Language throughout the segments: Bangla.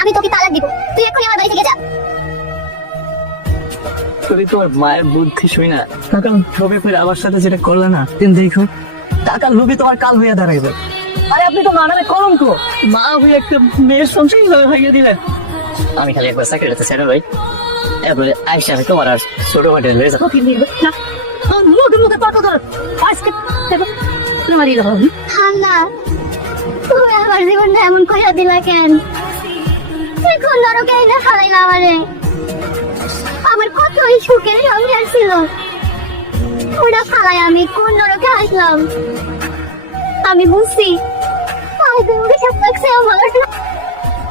আমি তোকে তালাক দিব, তুই এক্ষুনি আমার বাড়ি থেকে যা। যদি তোমার মায়ের বুদ্ধি শুই না, তখন লোভে ফের আমার সাথে যেটা করলে না, দেখো টাকার লোভে তোমার কাল হইয়া দাঁড়াইবে। আরে আপনি তো মানাবে কলঙ্ক, মা হয়ে একটা মেয়ের সংসার কিভাবে ভাঙিয়ে দিলেন। আমি খালি একবার চাকরিটাতে ছেড়ে ভাই, এরপরে আইসা আমি তোমার আর ছোট হোটেল হয়ে যাবো। আল্লাহ, তুমি আমার জীবনটা এমন কইরা দিলা কেন? তুই কোন নরকে এনে ফেলাইলা আমারে? আমার কতই সুখের সংসার ছিল, ওটা ফালাই আমি কোন নরকে আসলাম? আমি বুঝছি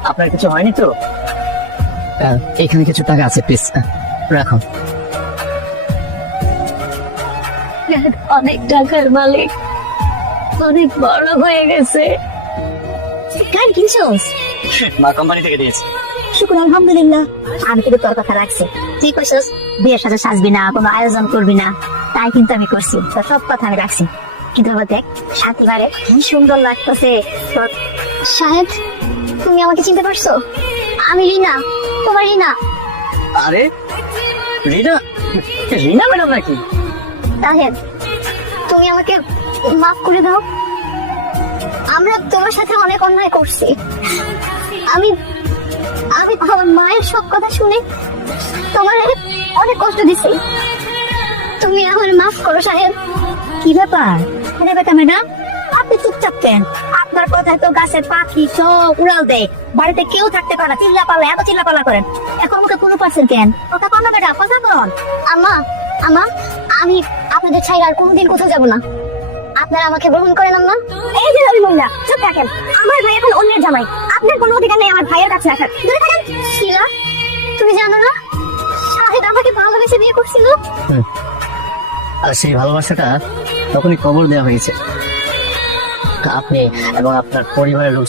আপনার কিছু হয়নি তো? এখানে কিছু টাকা আছে, প্লিজ রাখো। অনেক টাকার মালিক, অনেক বড় হয়ে গেছে। কার কিনছস? মা কোম্পানি থেকে দিয়েছে। শুক্র আলহামদুলিল্লাহ। আমি কিন্তু তোর কথা রাখছি, তুই কইছস বিয়ের সাথে সাজবি না, কোনো আয়োজন করবি না, তাই কিন্তু আমি করছি। তোর সব কথা আমি রাখছি। কিন্তু দেখ সাথীবারে কি সুন্দর লাগতেছে। সাহেব, তুমি আমাকে চিনতে পারছো? আমি রিনা, তোমার রিনা। আরে রিনা, রিনা ম্যাডাম নাকি? সাহেব, তুমি আমাকে মাফ করে দাও। আমরা তোমার সাথে অনেক অন্যায় করছি। আমি আমি আমার মায়ের সব কথা শুনে তোমার অনেক কষ্ট দিছি। তুমি আমার মাফ করো সাহেব। কি ব্যাপার ম্যাডাম, আপনি চুপচাপ কেন? আপনার কথায় তো গাছের পাখি সব উড়াল দেয়, বাড়িতে কেউ থাকতে পারে না, চিল্লাপাল্লা এত চিল্লাপাল্লা করেন, এখন মুখে কোনো পারছেন কেন? কথা কন না ম্যাডাম, কথা কন। আম্মা, আম্মা, আমি আপনাদের ছাইরা আর কোনোদিন কোথাও যাব না। আপনারা আমাকে গ্রহণ করেন আম্মা। এই যে রবি মোল্লা, চুপ থাকেন। আমার ভাই এখন অন্যের জামাই, আপনার কোনো অধিকার নেই আমার ভাইয়ের কাছে আসার। দূরে থাকেন। শিলা, তুমি জানো না শাহেদ আমাকে ভালোবেসে বিয়ে করছিল? আর সেই ভালোবাসাটা তখনই কবর দেওয়া হয়েছে। আপনি এবং আপনার পরিবারের লোক